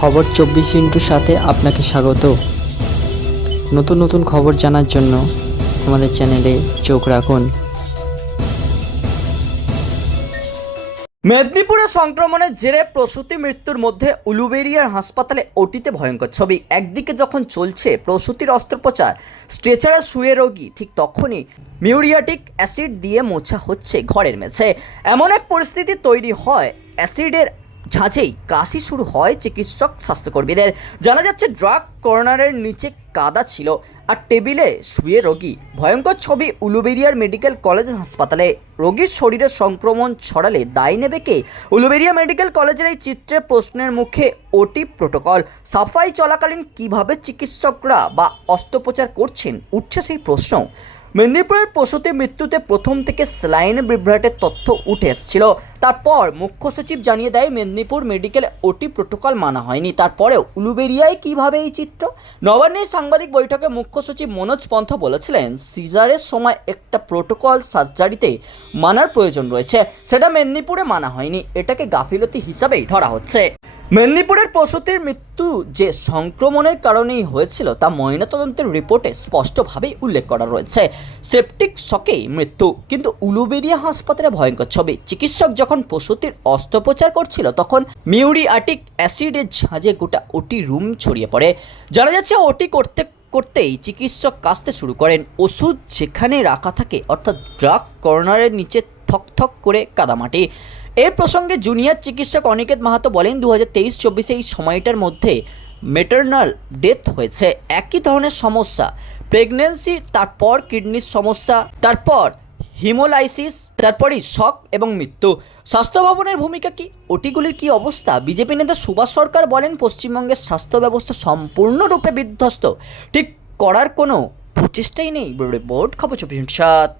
খবর চব্বিশ ইন্টুর সাথে আপনাকে স্বাগত। নতুন নতুন খবর জানার জন্য আমাদের চ্যানেলে চোখ রাখুন। মেদিনীপুরে সংক্রমণের জেরে প্রসূতি মৃত্যুর মধ্যে উলুবেরিয়ার হাসপাতালে ওটিতে ভয়ঙ্কর ছবি। একদিকে যখন চলছে প্রসূতির অস্ত্রোপচার, স্ট্রেচারে শুয়ে রোগী, ঠিক তখনই মিউরিয়াটিক অ্যাসিড দিয়ে মোছা হচ্ছে ঘরের মেঝে। এমন এক পরিস্থিতি তৈরি হয় অ্যাসিডের ঝাঁঝেই কাশি শুরু হয় চিকিৎসক স্বাস্থ্যকর্মীদের। জানা যাচ্ছে, ড্রাগ কর্নারের নিচে কাদা ছিল আর টেবিলে শুয়ে রোগী। ভয়ঙ্কর ছবি উলুবেরিয়ার মেডিকেল কলেজ হাসপাতালে। রোগীর শরীরে সংক্রমণ ছড়ালে দায় নেবে কে? উলুবেরিয়া মেডিকেল কলেজের এই চিত্রে প্রশ্নের মুখে ওটি প্রোটোকল। সাফাই চলাকালীন কীভাবে চিকিৎসকরা বা অস্ত্রোপচার করছেন? উঠছে সেই প্রশ্ন। মেদিনীপুরের প্রসূতি মৃত্যুতে প্রথম থেকে স্লাইন বিভ্রাটের তথ্য উঠে এসেছিল। তারপর মুখ্য সচিব জানিয়ে দেয়, মেদিনীপুর মেডিকেলে ওটি প্রোটোকল মানা হয়নি। তারপরেও উলুবেরিয়ায় কীভাবে এই চিত্র? নবান্নের সাংবাদিক বৈঠকে মুখ্য সচিব মনোজ পন্থ বলেছিলেন, সিজারের সময় একটা প্রোটোকল সার্জারিতে মানার প্রয়োজন রয়েছে। সেটা মেদিনীপুরে মানা হয়নি। এটাকে গাফিলতি হিসাবেই ধরা হচ্ছে। মেদিনীপুরের প্রসূতির মৃত্যু যে সংক্রমণের কারণেই হয়েছিল তা ময়নাতদন্তের রিপোর্টে স্পষ্টভাবেই উল্লেখ করা রয়েছে। সেপটিক শকেই মৃত্যু। কিন্তু উলুবেরিয়া হাসপাতালে ভয়ঙ্কর ছবি। চিকিৎসক যখন প্রসূতির অস্ত্রোপচার করছিল, তখন মিউরিয়াটিক অ্যাসিডের ঝাঁজে গোটা ওটি রুম ছড়িয়ে পড়ে। জানা যাচ্ছে, ওটি করতে, করতেই চিকিৎসক কাশতে শুরু করেন। ওষুধ যেখানে রাখা থাকে, অর্থাৎ ড্রাগ কর্নারের নিচে থক থক করে কাদামাটি। এর প্রসঙ্গে জুনিয়র চিকিৎসক অনিকেত মাহাতো বলেন দু হাজার তেইশ চব্বিশে এই সময়টার মধ্যে মেটার্নাল ডেথ হয়েছে। একই ধরনের সমস্যা। প্রেগনেন্সি তারপর কিডনির সমস্যা, তারপর হিমোলাইসিস তারপরেই শক এবং মৃত্যু। স্বাস্থ্য ভবনের ভূমিকা কি? ওটিগুলির কি অবস্থা? বিজেপি নেতা সুভাষ সরকার বলেন, পশ্চিমবঙ্গের স্বাস্থ্য ব্যবস্থা সম্পূর্ণরূপে বিধ্বস্ত। ঠিক করার কোনো প্রচেষ্টাই নেই। রিপোর্ট, খবর চব্বিশ সাত।